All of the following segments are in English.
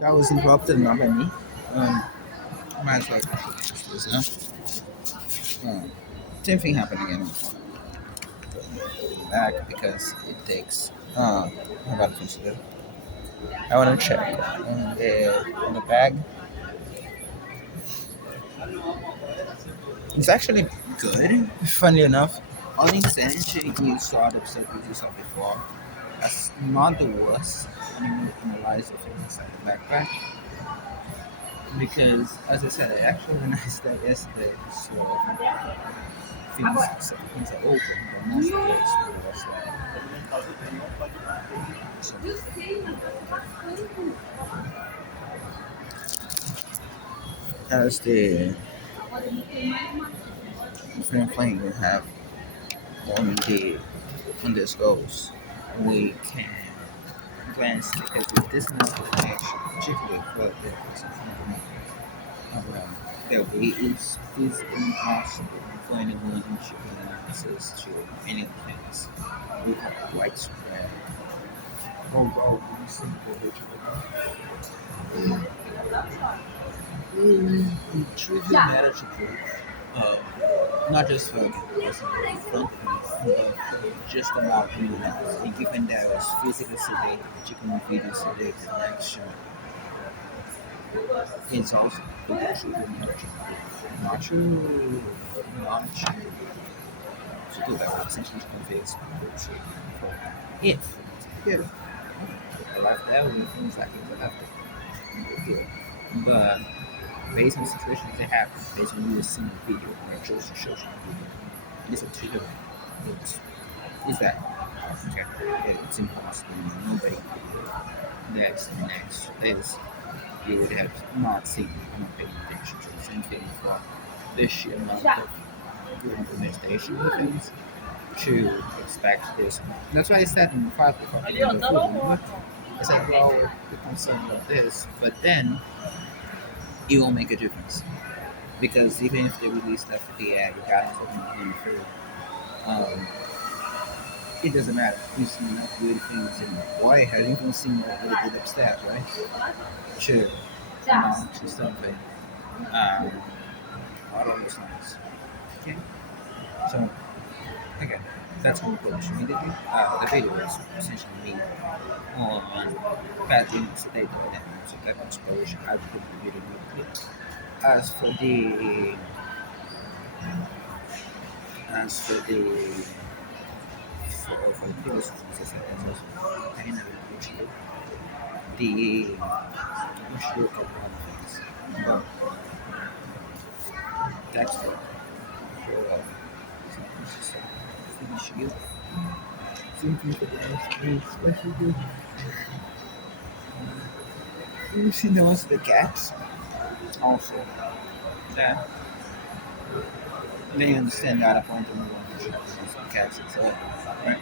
That was interrupted not by me. Um, might as well just listen up. Same thing happened again on the phone. Back because it takes. I got things to do. I want to check on the bag. It's actually good. Funny enough, on Insanity you saw the episode you saw before. That's not the worst when you analyze the things inside the backpack. Because, as I said, I actually analyzed that yesterday. So things are open, but most of it was so as the film playing we have on this goes, we can glance because with this notification, particularly for the person in front of me, that way it's physically impossible for anyone in Japan to have access to any of the things. We have widespread overall simple trivial matter to prove. Uh, Not just for the person in front of me, but for just about anyone else. And given that I was physically sedated, chicken video sedated, connection, it's also trivial matter to prove. Not true, not true. So do that, essentially conveys if, if, I left that one, things like it, I left it. But based on situations that happen, based on you seeing the video or just to show you the video, it's a trigger. It's, it's that. Okay. It's impossible. Nobody next is you would have not seen or not paying attention to the same thing for this sheer amount of good implementation of things to expect this. That's why I said in the fight before I did the food. I said, well, we're concerned about this, but then it will make a difference. Because even if they release stuff for the ad, you got to put through. Um, it doesn't matter. You've seen enough good things in why haven't even seen what really good upstairs, right? Sure. To something. Um, all of those things. Okay. So again, that's what we published immediately. The video is essentially me on patching today the dynamic. So that was published. I put the video immediately. As for the as for the for the previous ones, I didn't have which look. The which look of one things. But that's for finish you. Thank you for the especially good. You see those the cats also. That they understand that a point of view on the cats itself, right?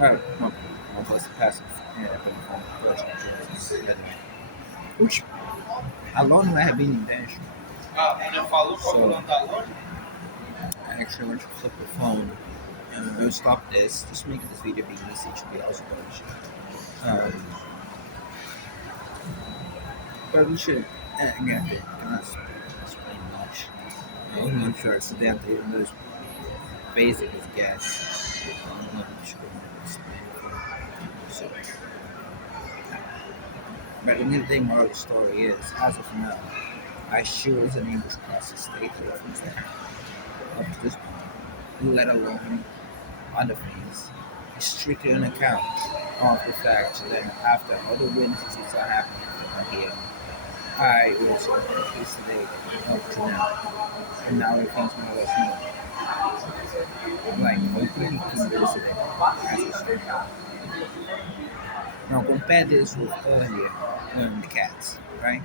Right. No, no, plus the passive. Yeah, but the phone version together. Which alone might have been intentional. So I actually want to flip the phone and we'll stop this. Just make this video be easy to be also published. Um, but we should again cannot explain much. I'm not sure it's that even though it's basic as gas. I'm not sure explain. So but the end of the day, moral of the story is, as of now, I sure was unable to process state reference that happened up to this point, let alone other things. It's strictly on account of the fact that after other witnesses are happening here, I was completely sedated up to now. And now everything's more or less normal. Like completely sedated as we speak. Now compare this with earlier when the cats, right?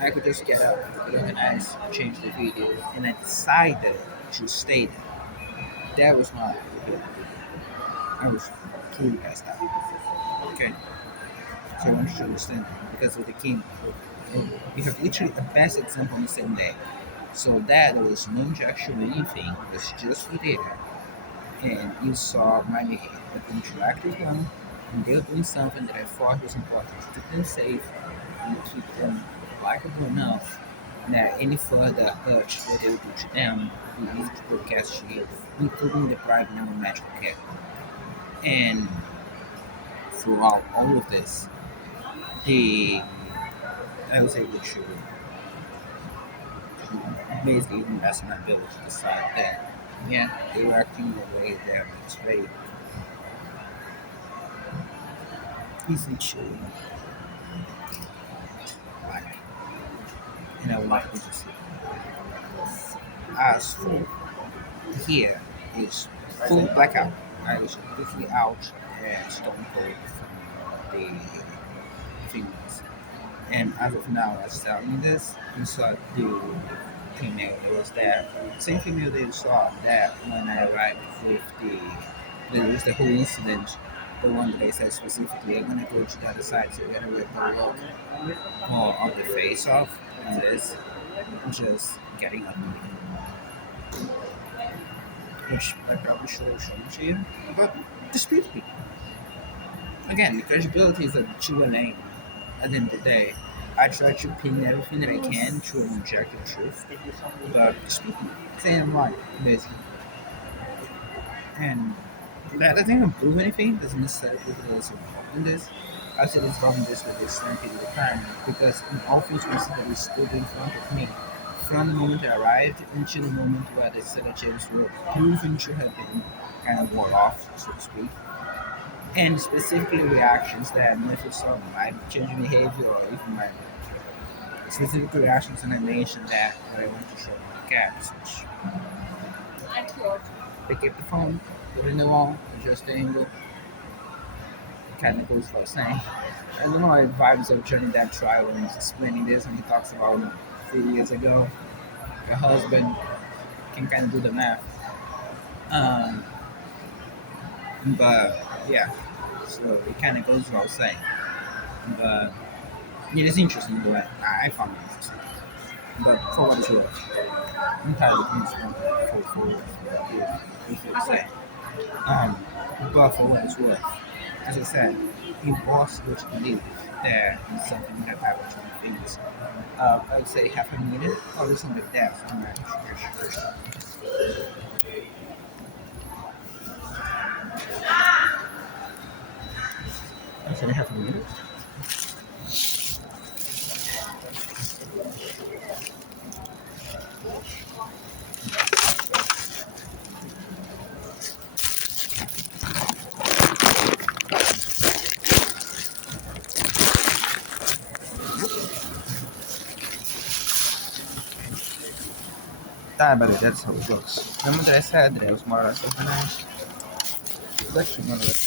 I could just get up, I could organize, change the videos, and I decided to stay there. That was not good. I was truly passed out. Okay, so I want you to understand that because of the king, you have literally the best example on the same day. So that there was no injection or anything, it was just for there. And you saw my behavior, the interactive one. And they were doing something that I thought was important to keep them safe and keep them likable enough that any further hurt that they would do to them would be easy to broadcast to you, including depriving them of medical care. And throughout all of this, they, I was able to basically invest in my ability to decide that, yeah, they were acting in a way that was very easy to like, and I would like to see. As for here is full blackout. I was completely out and stone cold from the females. And as of now, as telling you this, you saw the female. It was that same female that you saw that when I arrived with there was the whole incident. The one that I said specifically, I'm gonna go to the other side, so we're gonna rip the look more of the face off, and this just getting up, which I probably should have shown to you, but dispute people. Again, the credibility is a to a name. At the end of the day, I try to pin everything that I can to an objective truth, but speaking, saying like basically, and that doesn't prove anything. Doesn't necessarily prove that it's involved in this. I said it's involved in this with this same period of time because in all things we see that it stood in front of me from the moment I arrived until the moment where the sedatives were proven to have been kind of worn off, so to speak, and specifically reactions that Netflix saw my change in behavior or even my specific reactions and I mentioned that what I want to show my cats, which pick up the phone, put it in the wall, adjust the angle, kind of goes for saying. I don't know if vibes of Johnny Depp trial when he's explaining this and he talks about 3 years ago, your husband can kind of do the math. Um, but yeah, so it kind of goes without saying. But it is interesting the way I found it interesting. But for what it's worth, I'm entirely useful if you say. Um, but for what it's worth, as I said, impossible to believe that something that happened to the things. I would say half a minute or listen to death. I'm not sure. I said half a minute. But that's how it goes. Remember that I said that I was more or less organized? It's actually more or less.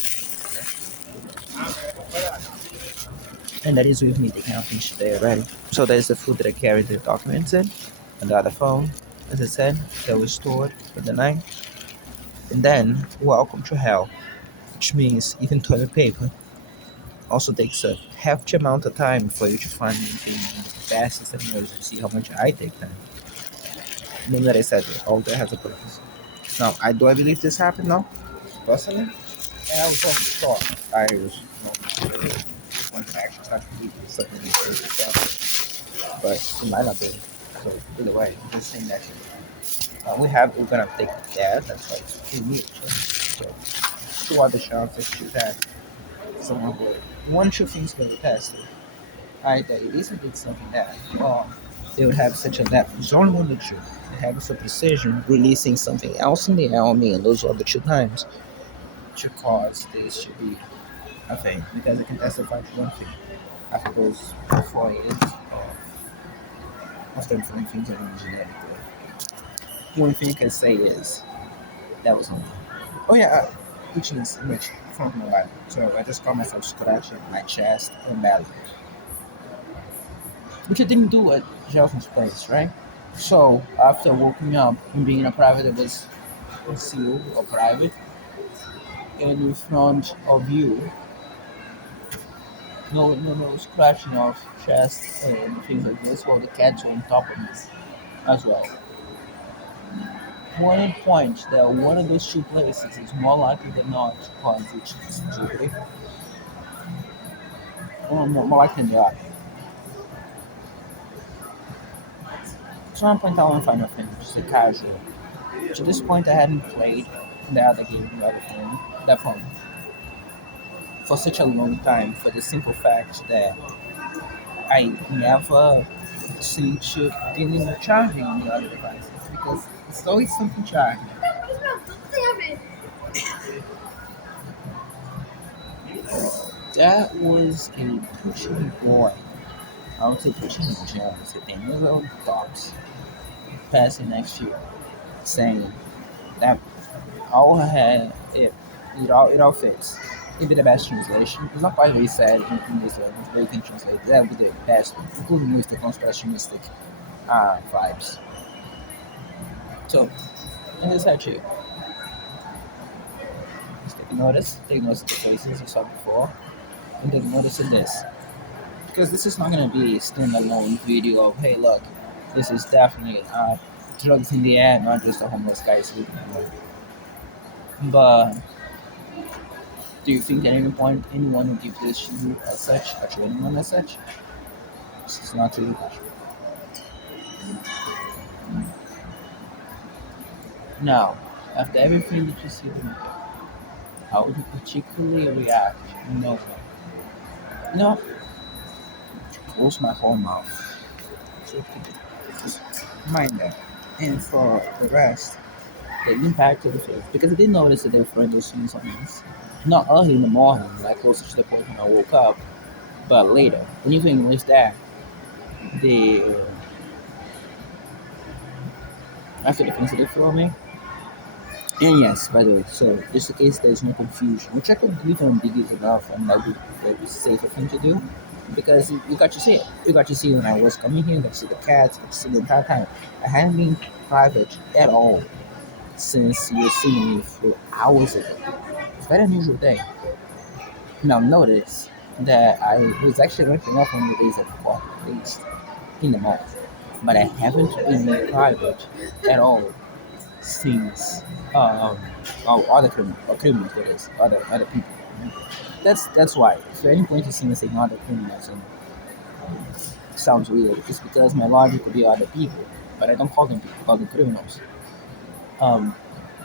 And that is with me taking out things today already. So there's the food that I carried the documents in, and the other phone, as I said, that was stored for the night. And then, welcome to hell, which means even toilet paper also takes a hefty amount of time for you to find anything in the fastest and emergency, how much I take time. Meaning that I said it, all that has a purpose. Now, I believe this happened now, personally? And I was also shocked. I was one to actually start to read something like stuff, but it might not be. So either way, I'm just saying that we're gonna take that. That's like 2 weeks. Right? So two other chances to that someone would one two things go to test it. Right, that it isn't it's something that they would have such a depth. There's only one the truth. They have some precision releasing something else in the army and those other two times to cause this to be a thing. Because I can testify to one thing. After those 4 years of them doing things on genetically. One thing I can say is that was only. Oh yeah, which is which from my life. So I just caught myself scratching my chest and belly. Which I didn't do at Jelson's place, right? So after waking up and being in a private that was concealed or private, and in front of you, no scratching of chest and things like this, while the cats were on top of me as well. One point that one of those two places is more likely than not to cause itchy sensitivity. more likely than not. So I'm playing out on Final Fantasy, just a casual. To this point, I hadn't played the other game, the other phone, that phone, for such a long time for the simple fact that I never seem to be in the charging on the other devices because it's always something charging. That was a pushing boy. I would say pushing Jones, the 10 years old tops, passing next year, saying that all I had it all fits. Maybe the best translation. It's not quite what he said in this language, but you can translate that with the best, including with the constructionistic vibes. So, in this head too, just take notice of the places you saw before, and take notice of this. Because this is not going to be a standalone video of, hey, look, this is definitely drugs in the air, not just a homeless guy sleeping alone. But do you think at any point anyone will give this to you as such, or to anyone as such? This is not true. Now, after everything that you see them do, how would you particularly react? No. No. Close my whole mouth. So just mind that. And for the rest, the impact of the faith. Because I did notice that they were doing something else. Not early in the morning, like closer to the point when I woke up, but later. And even with that, the after the things that they throw me. And yes, by the way, so just in case there's no confusion, which I could leave ambiguous enough and that would be the safer thing to do. Because you got to see it. You got to see when I was coming here, you got to see the cats, you got to see the entire time. I hadn't been private at all since you were seeing me for hours ago. It's a very unusual day. Now notice that I was actually renting off on the days at the least in the month. But I haven't been private at all since other criminals that is other people. That's why. If at any point you see me saying other criminals and sounds weird, it's because my logic could be other people, but I don't call them people, I call them criminals. Um,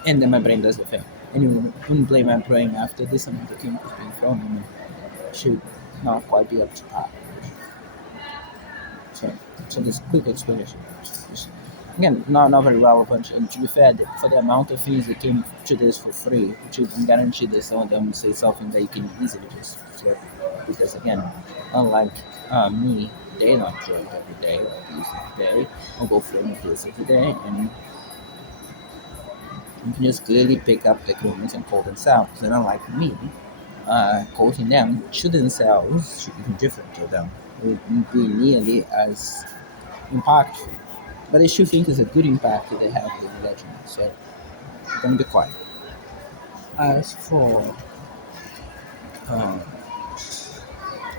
and then my brain does the thing. And you wouldn't blame my brain after this amount of chemicals being thrown in me should not quite be up to par. So, so this quick explanation. Just, again, not very relevant. And to be fair, for the amount of things that came to this for free, which you can guarantee that some of them will say something that you can easily just flip. Because again, unlike me, they not drink every day, or abuse every day, or go through this every day, and you can just clearly pick up the comments and call themselves. And unlike me, quoting them to themselves should be different to them. It wouldn't be nearly as impactful. But I still think it's a good impact that they have with the legend. So don't be quiet. As for um,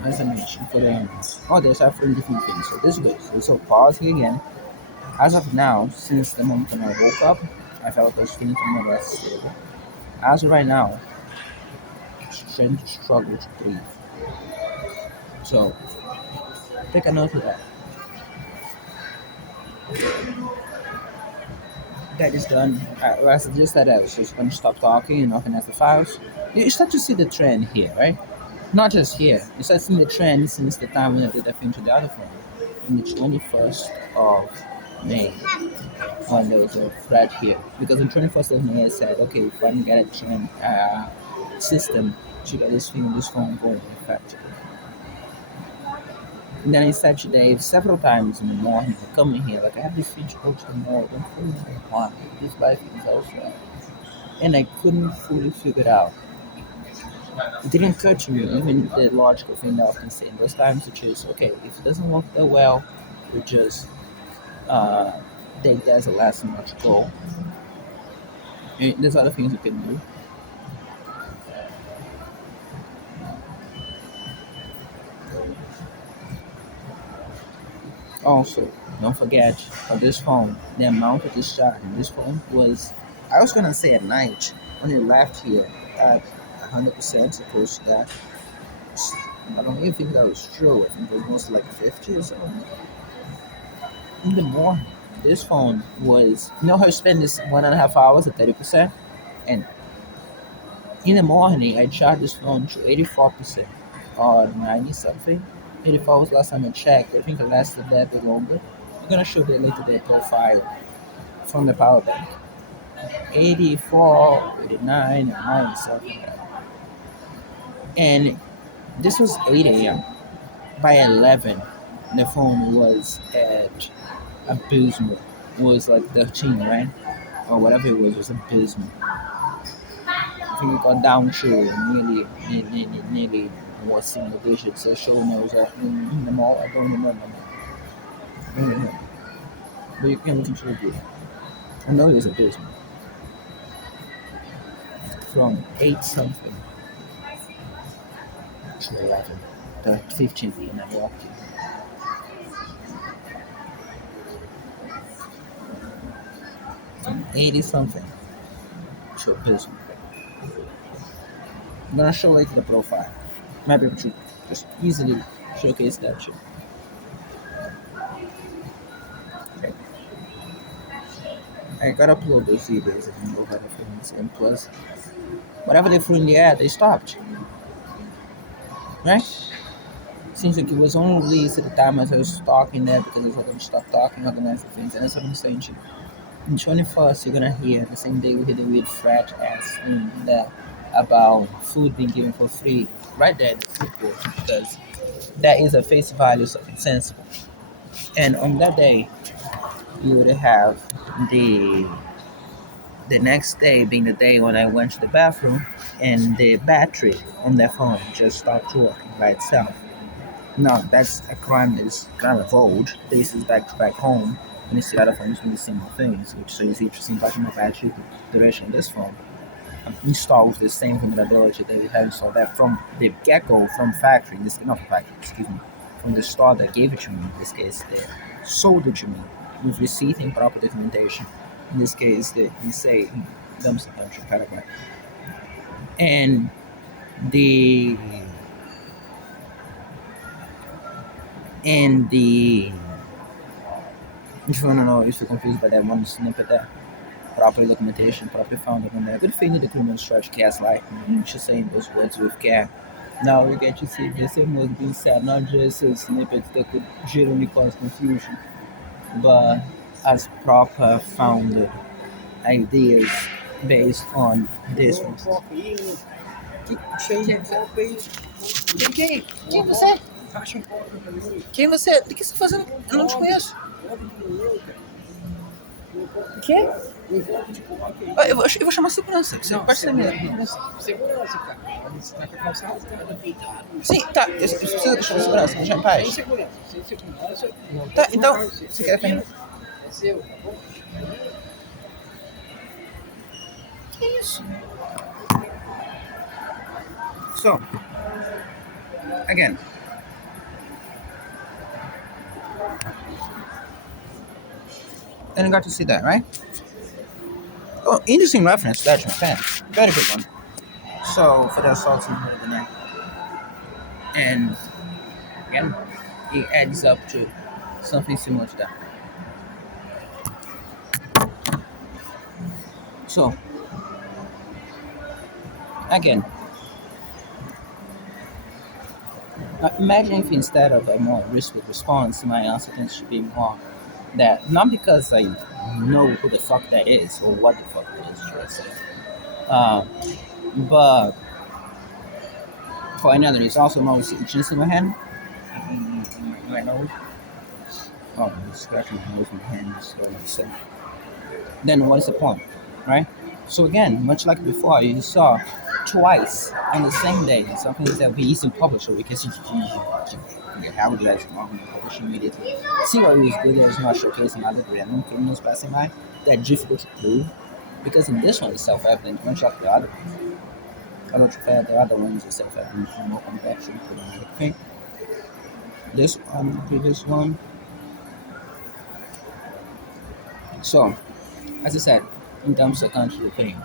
as I mentioned, for the animals, oh, there's different things. So this goes. So pausing again. As of now, since the moment when I woke up, I felt I was feeling more or less stable. As of right now, trying to struggle to breathe. So take a note of that. That is done. As I just said, I was just going to stop talking and organize the files. You start to see the trend here, right? Not just here. You start seeing the trend since the time when I did that thing to the other phone. On the 21st of May, when there was a thread here. Because on 21st of May, I said, okay, if I can get a trend system to get this thing on this phone going effectively. And then I said today several times in the morning, coming here, like I have this thing to go to the mall, don't fully know why. This life is elsewhere. And I couldn't fully figure it out. It didn't occur to me, even the logical thing that I often say in those times, which is, okay, if it doesn't work that well, we just uh, take that as a lesson, not to go. And there's other things you can do. Also, don't forget on this phone, the amount of discharge in this phone was, I was gonna say at night when it left here at 100% supposed to that. I don't even think that was true. I think it was mostly like 50 or so. In the morning, this phone was, you know how you spend this 1.5 hours at 30%? And in the morning, I charged this phone to 84% or 90 something. 84 was last time I checked. I think it lasted that bit longer. I'm gonna show the later the profile from the power bank. 84, 89, 90 something. And this was 8 a.m. By 11, the phone was at abysmal. It was like 13, right? Or whatever it was abysmal. I think it got down to nearly more single digits. So showing it was in the mall. I don't remember. I don't remember. But you can look into the video. I know it was abysmal. From 8 something to 11. The 15th and I walked in. 80 something to abysmal. I'm gonna show like the profile. Might be able to just easily showcase that shit. Okay. I gotta upload those videos and know how the things. And plus, whatever they threw in the air, they stopped. Right? Seems like it was only released at the time as I was talking there because it's like I'm stop talking, organize the things, and that's what I'm saying to you. In 21st, you're gonna hear the same day we hear the weird frat ass thing there about food being given for free right there in the food court because that is a face value something sensible. And on that day, you would have the the next day being the day when I went to the bathroom and the battery on their phone just stopped working by itself. Now that's a crime that is kind of old. This is back home when you see other phones doing the same things, which so it's interesting talking about battery duration of this phone. Installed the same vulnerability that we have installed that from the get-go from factory, this not factory, excuse me, from the store that gave it to me, in this case they sold it to me with receipt and proper documentation. In this case they say dumpster country Paraguay. And the the if you wanna know if you're confused by that one snippet there. Proper documentation, properly founded on there. Good thing the criminal structure gaslight. You should say those words with care. Now we get to see the same was being said, not just as snippets that could genuinely cause confusion, but as proper founded ideas based on this one. Quem você? Quem você? O que você está fazendo? Eu não te conheço. O quê? Eu vou chamar a segurança. Você pode ser mesmo. Segurança, cara. Você tá com a calçada, sim, tá. Eu preciso deixar a segurança. Deixa em paz. Sem segurança. Tá, então. Você quer defender? É seu, tá bom? Que isso? So, again. And you got to see that, right? Oh, interesting reference, that's my fan. Very good one. So, for the assault in the middle of the night. And, again, it adds up to something similar to that. So, again, imagine if instead of a more risky response, my answer tends to be more that, not because I know who the fuck that is or what the fuck that is, should I say, but for another, it's also most itches in my hand, in my nose. Oh, I'm scratching my nose with my hand, so let's say. Then what is the point, right? So again, much like before, you saw twice on the same day something that we easily publish because you have it as normal publish immediately. See what is good as not showcasing other random criminals passing by. They're difficult to prove because in this one it's self-evident, much like the other one. The other ones are self-evident for more convection for the thing. This one, the previous one. So, as I said, in terms of country thing,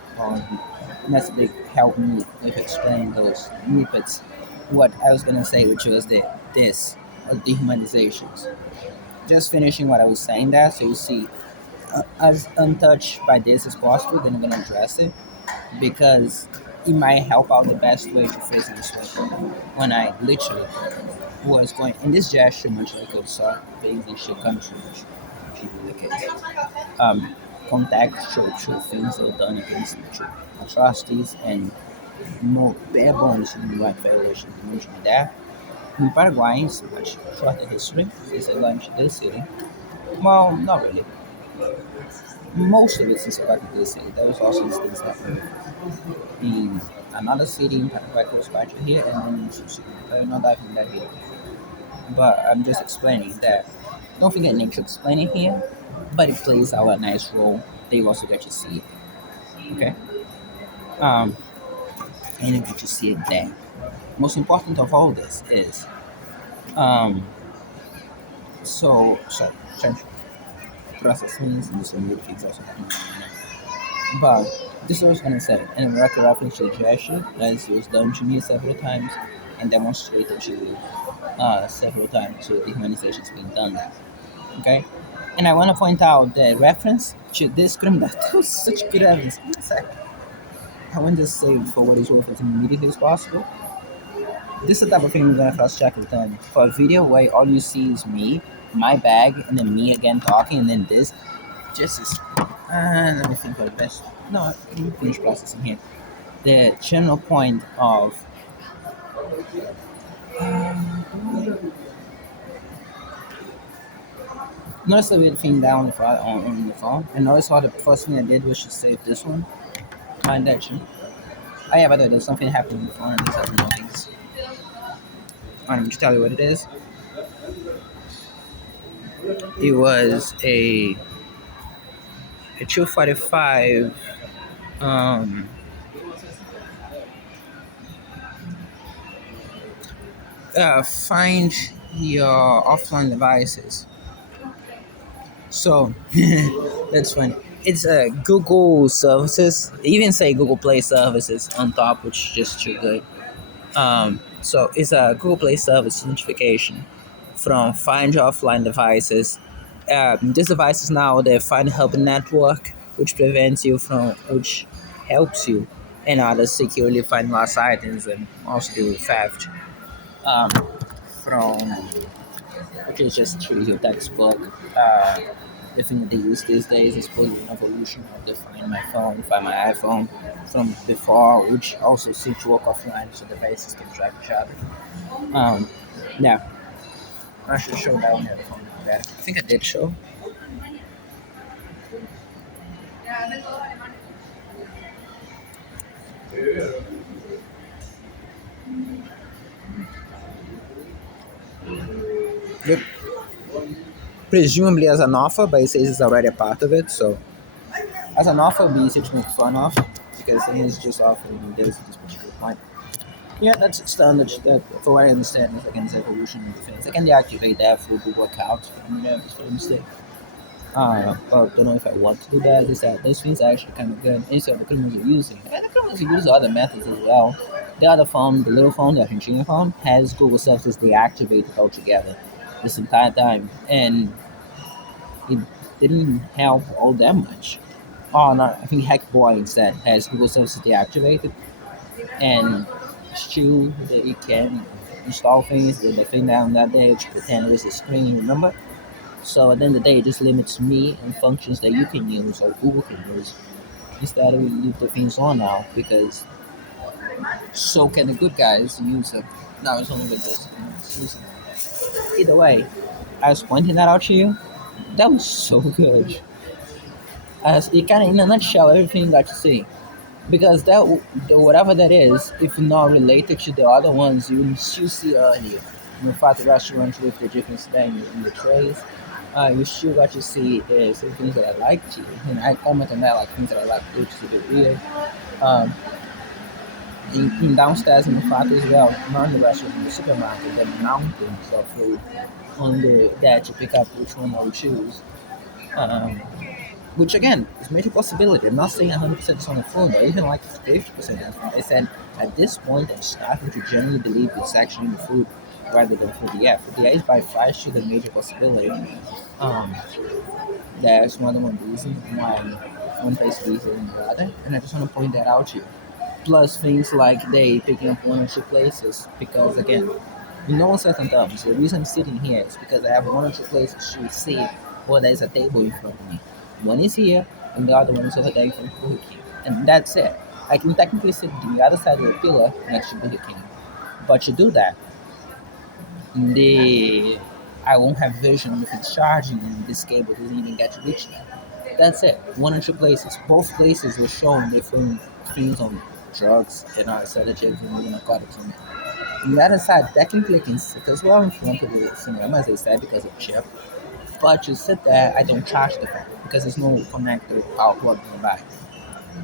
necessarily help me if explain those snippets what I was gonna say, which was this dehumanizations. Just finishing what I was saying there, so you see, as untouched by this as possible, then I'm gonna address it because it might help out the best way to phrase it this way. When I literally was going in this gesture, much like I saw the English country, which is the case, contextual to things that were done against atrocities and more bare bones in white violations mentioned there. In Paraguay, it's a much shorter history. Since I launched this city, well, not really. Most of it since I got to this city. There was also instances happening in another city in Paraguay close by to here, and then in Susu. I'm not diving that here, but I'm just explaining that. Don't forget Nick to explain it here, but it plays out a nice role. They also get to see it. Okay. Um, and you get to see it there. Most important of all this is um. So trying to process things and some weird things also happening. But this is what I was gonna say. And record reference to the gesture, as it was done to me several times and demonstrated to several times to the humanizations being done there. Okay? And I want to point out that reference to this crime that was such good evidence. Give me a sec. I want to say for what is worth as immediately as possible. This is the type of thing we're gonna cross check with them. For a video where all you see is me, my bag, and then me again talking, and then this. Just as. Let me think what the best. No, let me finish processing here. The general point of. Notice the weird thing down on the phone. And notice how the first thing I did was to save this one. Find that too. Oh yeah, by the way, there's something happening in the phone and this has no things. Let me just tell you what it is. It was a 245 find your offline devices. So that's funny. It's Google services. They even say Google Play services on top, which is just too good. So it's a Google Play service notification from Find Your Offline Devices. This device is now the Find Hub network, which which helps you and others securely find lost items and also deal with theft. Um, from which is just through your textbook. The thing that they use these days is probably an evolution of the Find My Phone, Find My iPhone from before, which also seems to work offline so devices can track each other. Yeah, I should show that on the other phone better. I think I did show. Yep. Presumably as an offer, but it says it's already a part of it, so as an offer, it'd be easy to make fun of because then it's just offering this particular point. Yeah, that's standard. That, for what I understand, is against evolution of the things. I can deactivate that through Google Accounts just for the mistake. But don't know if I want to do that. Is that those things are actually kind of good. Instead of the criminals are using, and the criminals use other methods as well. The other phone, the little phone, the Argentina phone, has Google services deactivated altogether this entire time, and it didn't help all that much. Oh no, I think Hackboy instead has Google services deactivated, and still that you can install things with the thing down that day to pretend it was a screen, remember? So at the end of the day, it just limits me and functions that you can use or Google can use. Instead, we leave the things on now because so can the good guys use them. Now it's only with this. Either way, I was pointing that out to you. That was so good. As it kind of in a nutshell, everything you got to see. Because that whatever that is, if not related to the other ones you still see earlier. In the fact the restaurants with the different things in the trays, you still got to see some things that I like to, and I comment on that like things that I like to see the weird. Um, in downstairs in the fact as well, not in the restaurant, in the supermarket, the mountains of food on the there to pick up which one I would choose. Um, which again is a major possibility. I'm not saying 100% is on the phone, but even like 50% is. I said at this point, I'm starting to genuinely believe it's actually in the food rather than food. Yeah, food is by far still a major possibility. Um, that's one reason why one place is easier than the other, and I just want to point that out to you. Plus things like they picking up one or two places because again, in no uncertain terms, the reason I'm sitting here is because I have one or two places to sit or there's a table in front of me. One is here and the other one is over there in front of Burger King. And that's it. I can technically sit on the other side of the pillar next to Burger King. But to do that, the I won't have vision if it's charging and this cable doesn't even get to reach them. That's it. One or two places. Both places were showing different things on drugs and sedatives and narcotics on the other side, technically I can sit as well in front of the cinema, as I said, because of chip. But to sit there, I don't charge the phone because there's no connector power plug nearby.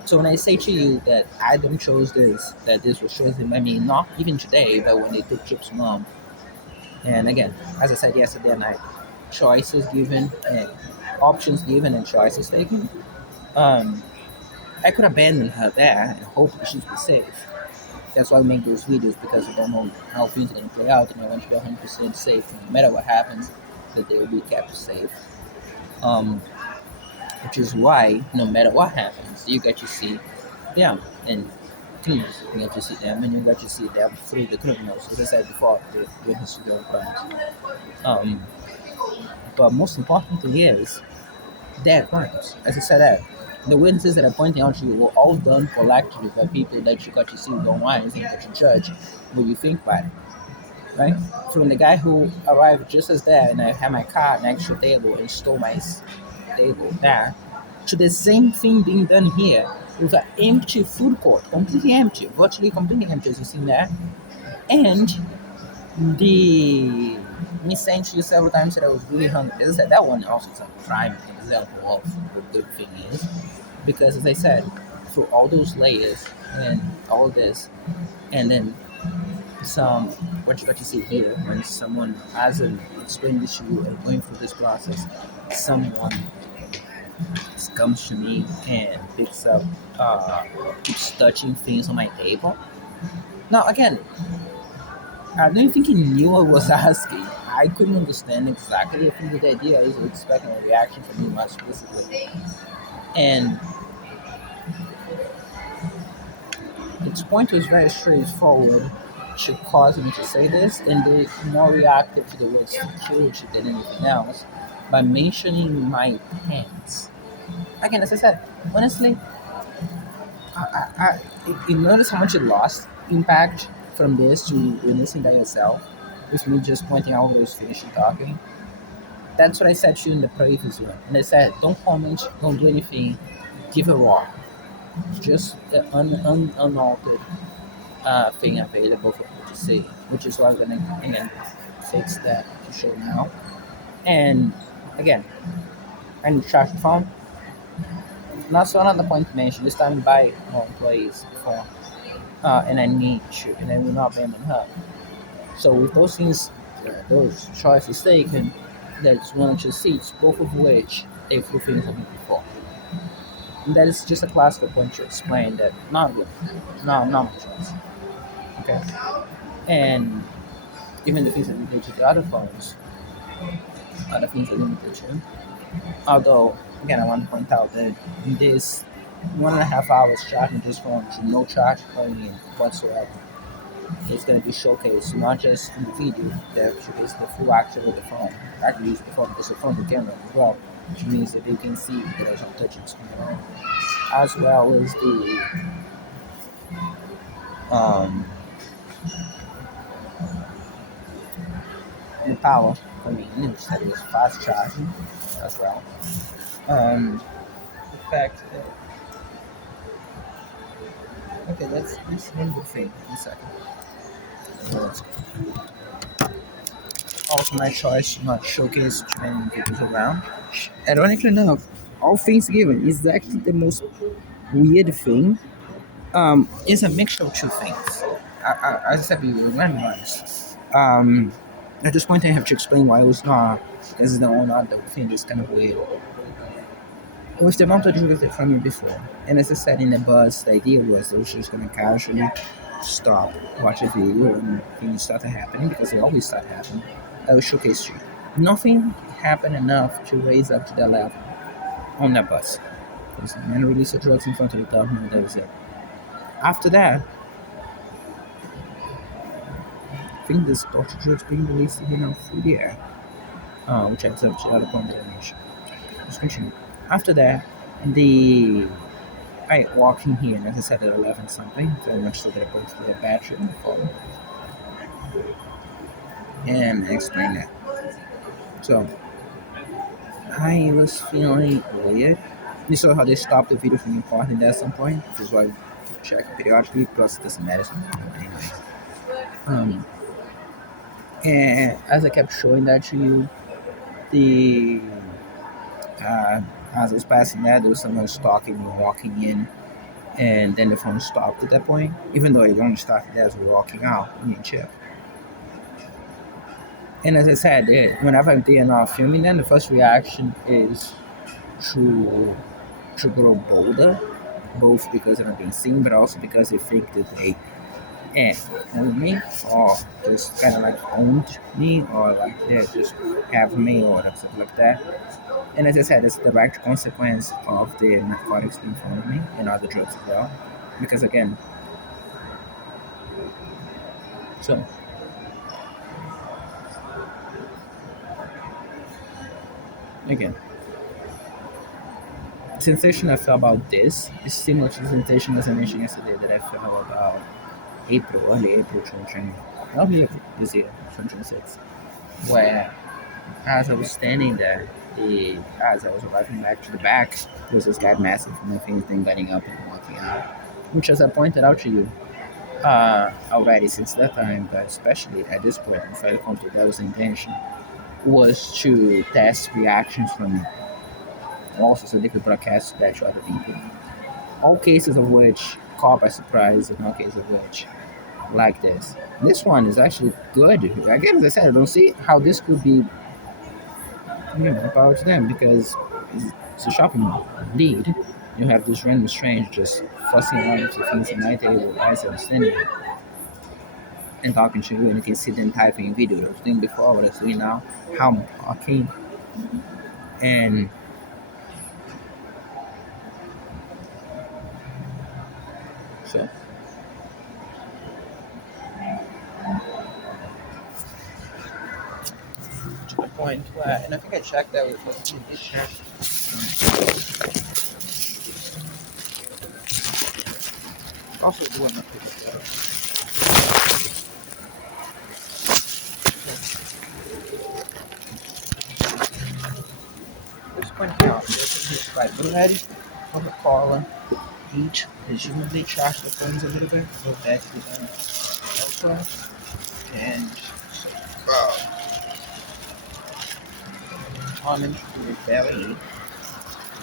So when I say to you that I don't chose this, that this was chosen, I mean not even today, but when they took Chip's mom. And again, as I said yesterday night, choices given, and options given, and choices taken. Um, I could abandon her there and hope that she'd be safe. That's why I make those videos because I don't know how things are gonna play out, and I want to be 100% safe. No matter what happens, that they will be kept safe. Um, which is why no matter what happens, you get to see them and things. You get to see them, and you get to see them through the criminals, as I said before, the history of crimes. Um, but most importantly is their crimes. As I said, that the witnesses that I'm pointing out to you were all done collectively by people that you got to see with own eyes and that you judge what you think about it. Right? From the guy who arrived just as there and I had my car next to the table and stole my table there, to the same thing being done here with an empty food court, completely empty, virtually completely empty as you see there, and the me saying to you several times that I was really hungry. As I said, that one also is a prime example of what good thing is. Because as I said, through all those layers and all this, and then some what you got to see here when someone hasn't explained this to you and going through this process, someone comes to me and picks up keeps touching things on my table. Now again, I don't think he knew I was asking. I couldn't understand exactly. I think that the idea is expecting a reaction from me much explicitly. And its point was very straightforward to cause me to say this, and they more reactive to the word security than anything else by mentioning my pants. Again, as I said, honestly, you notice how much it lost impact from this to witnessing that yourself, with me just pointing out who was finishing talking. That's what I said to you in the previous one. And I said, don't comment, don't do anything, give a raw. Just the unaltered thing available for you to see, which is why I'm going to again fix that to show now. And again, I need to charge the phone. Not so another point to mention, this time by more employees before. And I need to, and I will not abandon her. So with those things, those choices taken, there's one or two seats, both of which they flew things on me before. And that is just a classical point to explain that not good, not my choice. Okay, and even the things that limited to the other phones, other things that limited to. Although again, I want to point out that in this 1.5 hours charging this phone, no charge going in whatsoever. It's going to be showcased not just in the video, that showcase the full action of the phone. Actually, use the phone because the phone the camera as well, which means that they can see that there's no touching screen at all, as well as um, the power coming in, which is fast charging as well. The fact that okay, that's one good thing. In a second. Let's also my choice to not showcase too many videos around. Ironically enough, all things given is actually the most weird thing. It's a mixture of two things. As I said, we remember. Um, at this point, I have to explain why it was not. This is the only other thing that's kind of weird. with the amount of drugs they found me before. And as I said in the bus, the idea was they were just gonna casually stop, watch a video, and things started happening because they always start happening. That was Showcase Street. Nothing happened enough to raise up to that level on that bus. Because the man released the drugs in front of the government, that was it. After that, I think this Dr. Drugs being released again through the air, which adds up to the other point that I mentioned. Let's continue. After that, the I walk in here, and as I said, at 11 something, very much so that I put the battery on the phone and explain that. So, I was feeling weird. You saw how they stopped the video from recording at some point, which is why I check periodically, plus it doesn't matter. Anyways. Um, and as I kept showing that to you, the as I was passing that, there was someone stalking me, walking in, and then the phone stopped at that point, even though it only started as we were walking out, me and Chip. And as I said, whenever I'm there not filming, then the first reaction is to grow bolder, both because I'm being seen, but also because they think that they own me, or just kind of like owned me, or like they just have me, or stuff like that. And as I said, it's a direct consequence of the narcotics being found on me and other drugs as well. Because again, so again, the sensation I felt about this is similar to the sensation as I mentioned yesterday that I felt about early April 2020, early this year, 2026, where as I was standing there, as I was arriving back to the back, there was this guy massive from my things then getting up and walking out. Which, as I pointed out to you already since that time, but especially at this point, if I come to that was the intention, was to test reactions from me. Also, so they could broadcast that to other people. All cases of which caught by surprise, and all cases of which like this. This one is actually good. Again, as I said, I don't see how this could be about them because it's a shopping mall. Indeed, you have this random strange just fussing around with the things in my table, eyes understanding it, and talking to you, and you can see them typing in video. I was doing before, what I was doing now, how I'm talking, and so. To the point where, and I think I checked that with what you did check. Also doing a Let's point out this is by Bread, Coca-Cola, each presumably charge the phones a little bit, so that's the elsewhere. And almond with berry.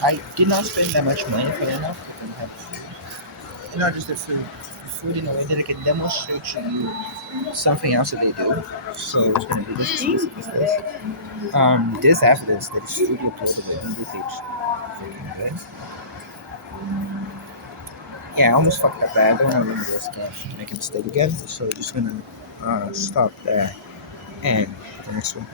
I did not spend that much money for enough because I have food. Not just the food. The food in a way that I can demonstrate to you something else that they do. So it's gonna be this. This evidence that is studio uploaded in the page. Freaking good. Yeah, I almost fucked up that. I don't want to remember this game to make a mistake again. So I'm just gonna stop there and the next one.